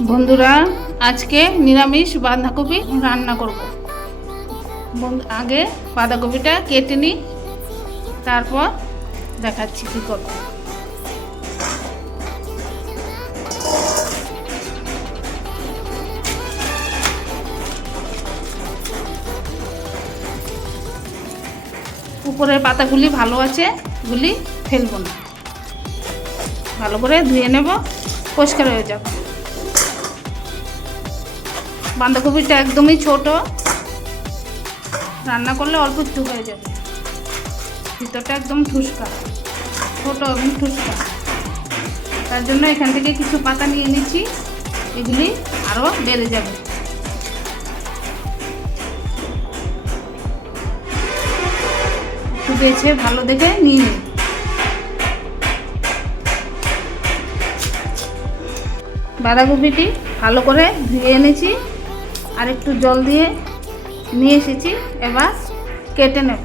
বন্ধুরা, আজকে নিরামিষ বাঁধাকপি রান্না করব। আগে বাঁধাকপিটা কেটে নিই, তারপর দেখাচ্ছি কী করব। উপরের পাতাগুলি ভালো আছে, গুলি ফেলবো না, ভালো করে ধুয়ে নেব, পরিষ্কার হয়ে যাবে। বাঁধাকপিটা একদমই ছোট, রান্না করলে অল্প একটু হয়ে যাবে। ভিতরটা একদম ঠুসকা, ছোট এবং ঠুসকা। তার জন্য এখান থেকে কিছু পাতা নিয়ে নিচ্ছি, এগুলি আরও বেড়ে যাবে। একটু বেছে ভালো দেখে নিয়ে নিই। বাঁধাকপিটি ভালো করে ধুয়ে এনেছি, আর একটু জল দিয়ে নিয়ে এসেছি। এবার কেটে নেব,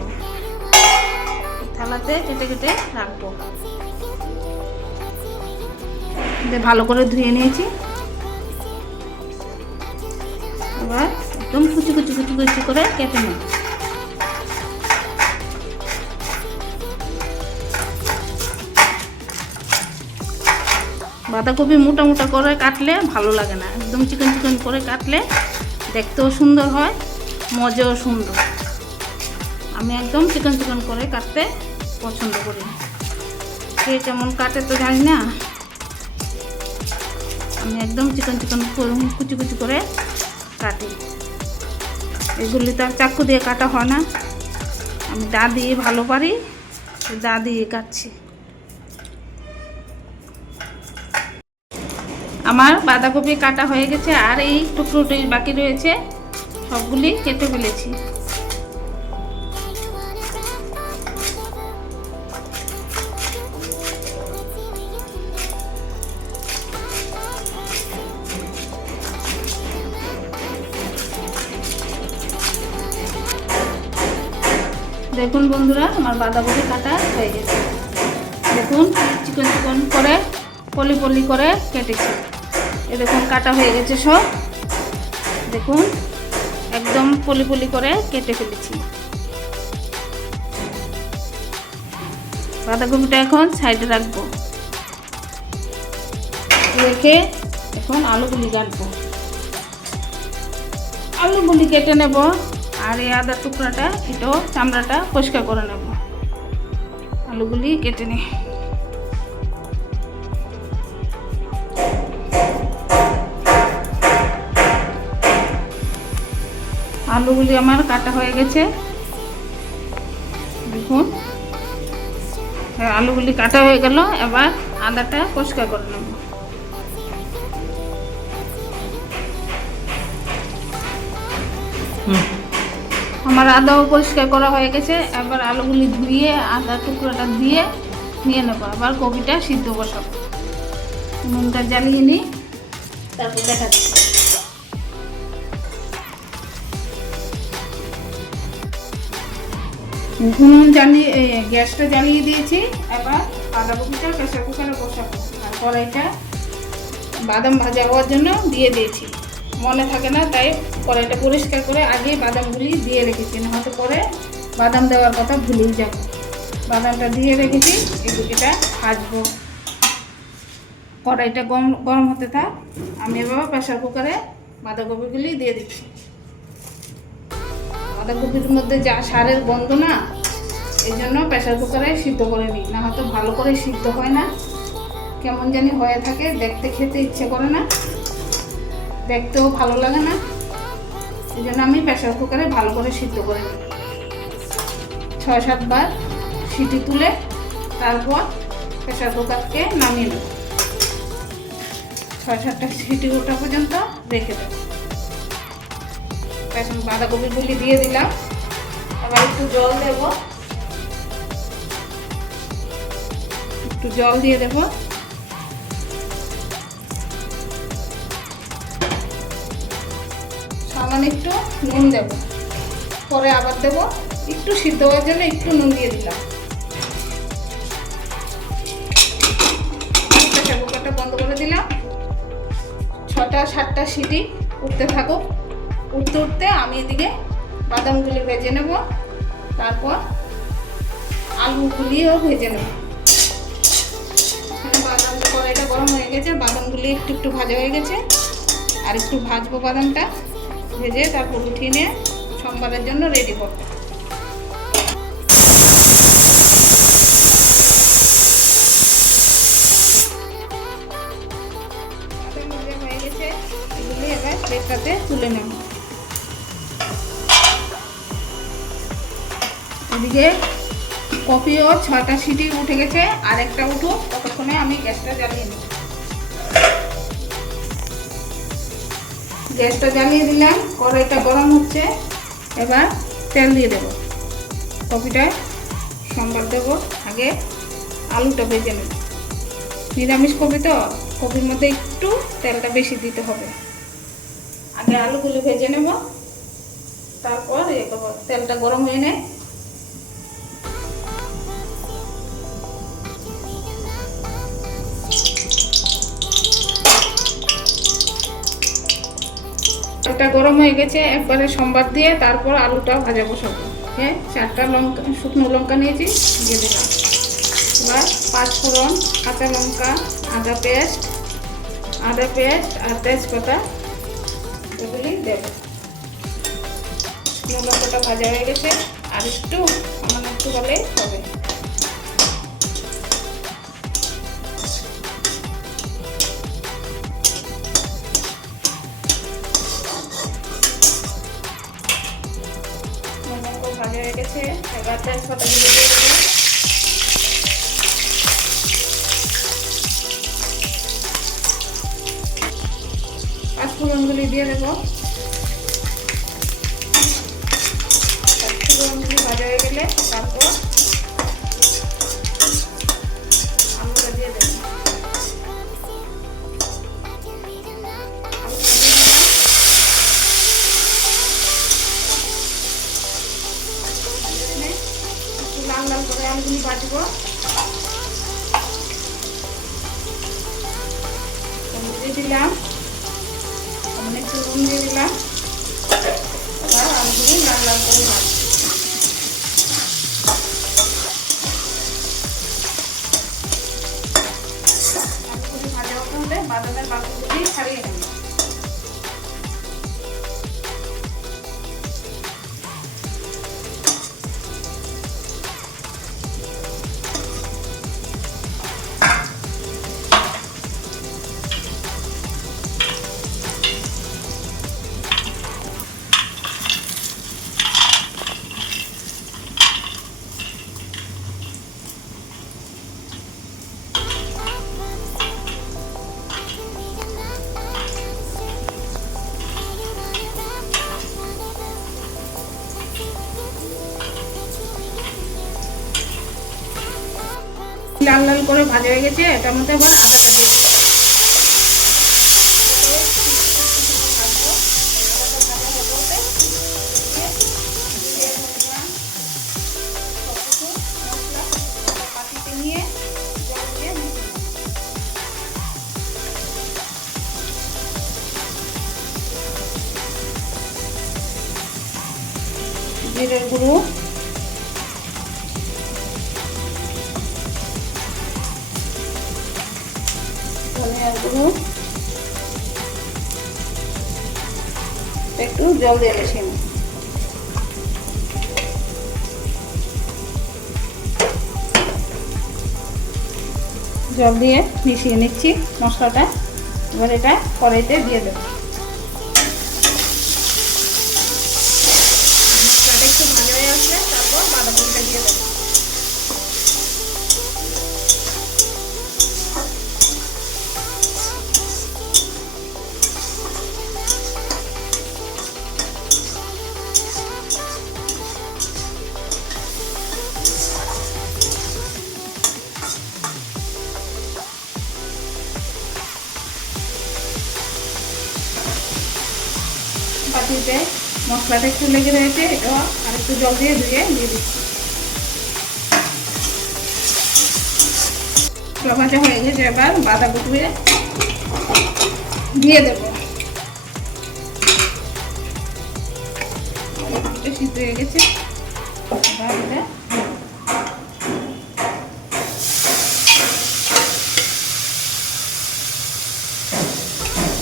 থালাতে কেটে কেটে রাখবো। ভালো করে ধুয়ে নিয়েছি, এবার একদম কুচি কুচি কুচি কুচি করে কেটে নেব। বাঁধাকপি মোটা মোটা করে কাটলে ভালো লাগে না, একদম চিকন চিকন করে কাটলে দেখতেও সুন্দর হয়, মজাও সুন্দর। আমি একদম চিকন চিকন করে কাটতে পছন্দ করি। কে কেমন কাটে তো জানি না, আমি একদম চিকন চিকন কুচি কুচি করে কাটি। এগুলি তো আর চাকু দিয়ে কাটা হয় না, আমি দা দিয়ে ভালো পারি, দা দিয়ে কাটছি। আমার বাঁধাকপি কাটা হয়ে গেছে, আর এই টুকরোটি বাকি রয়েছে, সবগুলি কেটে ফেলেছি। দেখুন বন্ধুরা, আমার বাঁধাকপি কাটা হয়ে গেছে। দেখুন চিকন চিকন করে পলি পলি করে কেটেছি। এ দেখুন কাটা হয়ে গেছে সব। দেখুন একদম পলি পলি করে কেটে ফেলেছি। বাঁধাকপিটা এখন সাইডে রাখবো, রেখে এখন আলুগুলি কাটবো। আলুগুলি কেটে নেব, আর এই আদা টুকরাটা এটাও চামড়াটা পরিষ্কার করে নেব। আলুগুলি কেটে নিই। আলুগুলি আমার কাটা হয়ে গেছে। দেখুন আলুগুলি কাটা হয়ে গেল, এবার আদাটা পরিষ্কার করে নেব। আমার আদাও পরিষ্কার করা হয়ে গেছে। এবার আলুগুলি ধুয়ে আদা টুকরোটা দিয়ে নিয়ে নেবো। আবার কপিটা সিদ্ধ বসাবো। নুনটা জ্বালিয়ে নিই, তারপর দেখাচ্ছি। নুন জ্বালিয়ে গ্যাসটা জ্বালিয়ে দিয়েছি। এবার বাঁধাকপিটা প্রেসার কুকারে বসাবো। আর কড়াইটা বাদাম ভাজা হওয়ার জন্য দিয়ে দিয়েছি। মনে থাকে না, তাই কড়াইটা পরিষ্কার করে আগে বাদামগুলি দিয়ে রেখেছি, না হয়তো পরে বাদাম দেওয়ার কথা ভুলেই যাব। বাদামটা দিয়ে রেখেছি, এটা ভাজবো। কড়াইটা গরম হতে থাক, আমি এবার প্রেসার কুকারে বাঁধাকপিগুলি দিয়ে দিচ্ছি। বাঁধাকপির মধ্যে যা সারের গন্ধ না, এই জন্য প্রেসার কুকারে সিদ্ধ করে নিই, না হয়তো ভালো করে সিদ্ধ হয় না, কেমন জানি হয়ে থাকে, দেখতে খেতে ইচ্ছে করে না, দেখতেও ভালো লাগে না। এই জন্য আমি প্রেসার কুকারে ভালো করে সিদ্ধ করে নিই। 6-7 বার সিটি তুলে তারপর প্রেসার কুকারকে নামিয়ে নেব। 6-7টা সিটি ওঠা পর্যন্ত রেখে দেব। বাঁধাকপিগুলি দিয়ে দিলাম, আবার একটু জল দেব, একটু জল দিয়ে দেব। সামান্য একটু নুন দেব, পরে আবার দেব। একটু সিদ্ধ হওয়ার জন্য একটু নুন দিয়ে দিলাম। প্রেসার কুকারটা বন্ধ করে দিলাম। 6টা 7টা সিটি উঠতে থাকুক। উঠতে উঠতে আমি এদিকে বাদামগুলি ভেজে নেব, তারপর আলুগুলিও ভেজে নেব। বাদাম কড়াইটা গরম হয়ে গেছে, বাদামগুলি একটু একটু ভাজা হয়ে গেছে, আর একটু ভাজবো বাদামটা, ভেজে তারপর উঠিয়ে নিয়ে সোমবারের জন্য রেডি করবো। হয়ে গেছে, এগুলি এবার প্লেটটাতে তুলে নেব। এদিকে কফিও 6টা সিটি উঠে গেছে, আর একটা উঠুক, ততক্ষণে আমি গ্যাসটা জ্বালিয়ে নিই। গ্যাসটা জ্বালিয়ে দিলাম, কড়াইটা গরম হচ্ছে। এবার তেল দিয়ে দেব, কফিটায় সম্বার দেব। আগে আলুটা ভেজে নেব, নিরামিষ কফি তো, কফির মধ্যে একটু তেলটা বেশি দিতে হবে। আগে আলুগুলো ভেজে নেব, তারপর তেলটা গরম হয়ে নেয়। তেলটা গরম হয়ে গেছে, একবারে সম্বার দিয়ে তারপর আলুটা ভাজা বসাবো। হ্যাঁ, 4টা লঙ্কা, শুকনো লঙ্কা নিয়েছি, দিয়ে দিলাম। এবার 5 ফোড়ন, কাঁচা লঙ্কা, আদা পেস্ট আর তেজপাতা এগুলি দেব। শুকনো লঙ্কাটা ভাজা হয়ে গেছে, আর একটু সামান্য একটু হলেই হবে। ভাজা হয়ে গেছে, এবার তেজপাতাগুলো দিয়ে দেবো। পাঁচফোড়নগুলি দিয়ে দেবো। পাঁচফোড়নগুলি ভাজা হয়ে গেলে তারপর আলুটা দিয়ে দেবো। লাল লাল করে আলুগুলি ভাজবো। দিয়ে দিলাম, একটু নুন দিয়ে দিলাম। এবার আলুগুলি লাল লাল করে ভাজবো। আলুগুলি ভাজা হতে হলে বাদামের বাকিগুলি ছাড়িয়ে নেব। লাল লাল করে ভাজা হয়ে গেছে, এটার মধ্যে আবার আদাটা দিয়ে দেবো। জিরের গুঁড়ো, ধনিয়ার গুঁড়ো, একটু জল দিয়ে মিশিয়ে নিই। জল দিয়ে মিশিয়ে নিচ্ছি মশলাটা। এবার এটা কড়াইতে দিয়ে দেবো। মশলাটা একটু ভালো হয়ে আসলে তারপর বাঁধাকপিটা দিয়ে দেবো। বাটিতে মশলাটা একটু লেগে রয়েছে, এটা আর একটু জল দিয়ে ধুয়ে দিয়ে দিচ্ছি। ভাজা হয়ে গেছে, এবার বাঁধাকপি দিয়ে দেবো। সিদ্ধ হয়ে গেছে।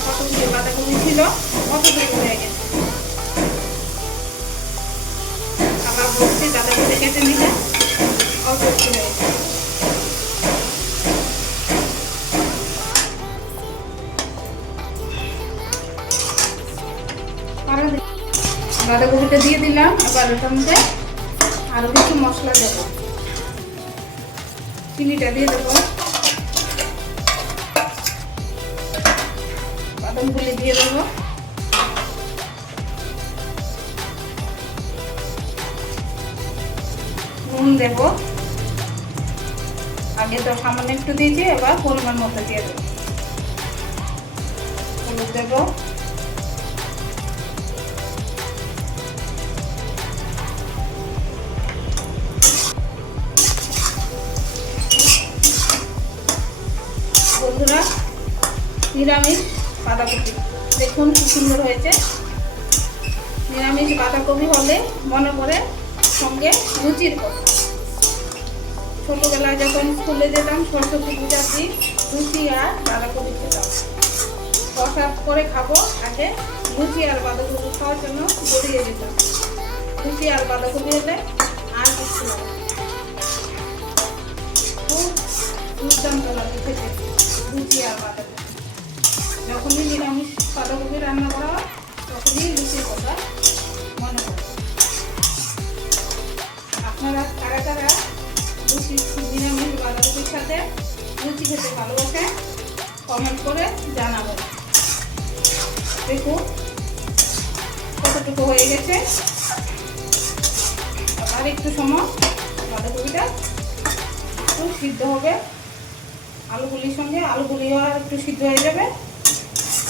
কতগুলো বাঁধাকপি ছিল, কতগুলো হয়ে গেছে। আবার বলছি বাঁধাকপি কেটে নিলে অল্প একটু হয়ে গেছে। বাঁধাকপিটা দিয়ে দিলাম। এবার এটার মধ্যে আরো কিছু মশলা দেবো। চিনিটা দিয়ে দেবো, বাদামগুলি দিয়ে দেবো, নুন দেবো। আগে তো সামান্য একটু দিয়েছি, এবার পরিমাণ মতো দিয়ে দেবো। হলুদ দেবো, বন্ধুরা নিরামিষ বাঁধাকপি দেখুন কি সুন্দর হয়েছে। নিরামিষ বাঁধাকপি হলে মনে করে সঙ্গে লুচির কথা। ছোটবেলায় যখন স্কুলে যেতাম সরস্বতী পূজার দিন লুচি আর বাঁধাকপি খেতাম। প্রসাদ করে খাবো, আগে লুচি আর বাঁধাকপি খাওয়ার জন্য বেরিয়ে যেতাম। লুচি আর বাঁধাকপি হলে আর কিছু লাগে, খুব দুর্দান্ত লাগে খেতে লুচি আর বাঁধাকপি। যখনই নিরামিষ বাঁধাকপি রান্না করা হয় তখনই লুচির কথা মনে হয়। আপনারা কারা কারা লুচি নিরামিষ বাঁধাকপির সাথে লুচি খেতে ভালোবাসেন কমেন্ট করে জানাবেন। দেখুন কতটুকু হয়ে গেছে। আর একটু সময় বাঁধাকপিটা একটু সিদ্ধ হবে আলুগুলির সঙ্গে। আলুগুলিও আর একটু সিদ্ধ হয়ে যাবে,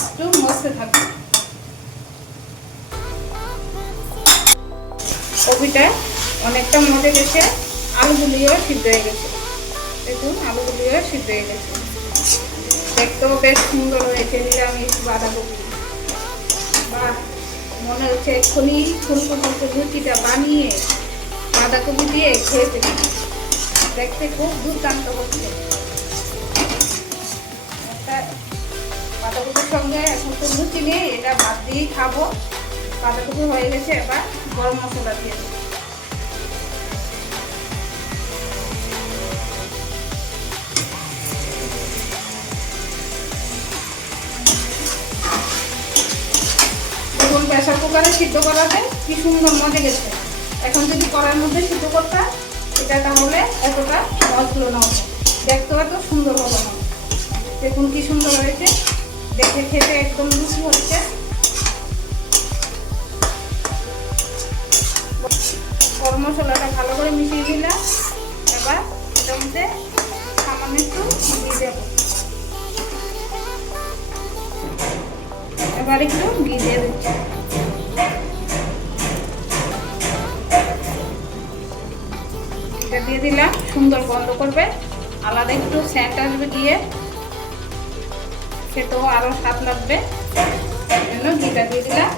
একটু মশতে থাকবে। কপিটা অনেকটা মজে গেছে, আলুগুলিও সিদ্ধ হয়ে গেছে। দেখুন আলুগুলিও সিদ্ধ হয়ে গেছে, দেখতেও বেশ সুন্দর হয়েছে নিরামিষ বাঁধাকপি। বা মনে হচ্ছে এক্ষুনি ফুলকো ফুলকো লুচিটা বানিয়ে বাঁধাকপি দিয়ে খেয়ে ফেলি। দেখতে খুব দুর্দান্ত হচ্ছে। বাঁধাকপির সঙ্গে এখন তো লুচি নেই, এটা ভাত দিয়েই খাবো। বাঁধাকপি হয়ে গেছে, এবার গরম মশলা দিয়ে দেবো। দেখুন প্রেসার কুকারে সিদ্ধ করাতে কি সুন্দর মজে গেছে। এখন যদি কড়াইয়ের মধ্যে সিদ্ধ করতাম এটা তাহলে এতটা মজগুলো না হতো, দেখতেও এত সুন্দর হবে না। দেখুন কি সুন্দর হয়েছে, দেখে খেতে একদম লুচি হচ্ছে। গরম মশলাটা ভালো করে মিশিয়ে দিলাম। এবার এটার মধ্যে সামান্য একটু দিয়ে দেবো। এবার একটু ঘি দিয়ে দিচ্ছি। এটা দিয়ে দিলাম, সুন্দর গন্ধ করবে, আলাদা একটু সেন্ট আসবে, দিয়ে খেতেও আরো স্বাদ লাগবে। এই জন্য ঘিটা দিয়ে দিলাম।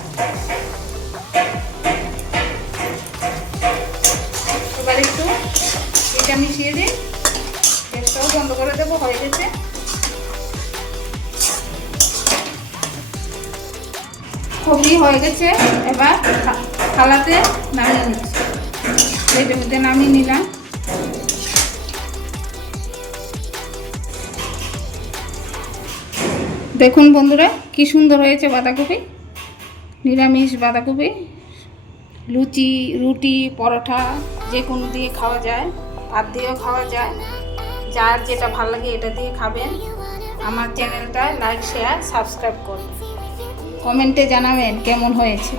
এবার একটু এটা মিশিয়ে দিই, গ্যাসটাও বন্ধ করে দেবো। হয়ে গেছে। খুবই হয়ে গেছে। এবার থালাতে নামিয়ে নিচ্ছি। প্লেটের মধ্যে নামিয়ে নিলাম। দেখুন বন্ধুরা কি সুন্দর হয়েছে বাঁধাকপি, নিরামিষ বাঁধাকপি। লুচি, রুটি, পরোটা যে কোনো দিয়ে খাওয়া যায়, ভাত দিয়েও খাওয়া যায়। যার যেটা ভালো লাগে এটা দিয়ে খাবেন। আমার চ্যানেলটা লাইক, শেয়ার, সাবস্ক্রাইব করুন। কমেন্টে জানাবেন কেমন হয়েছে।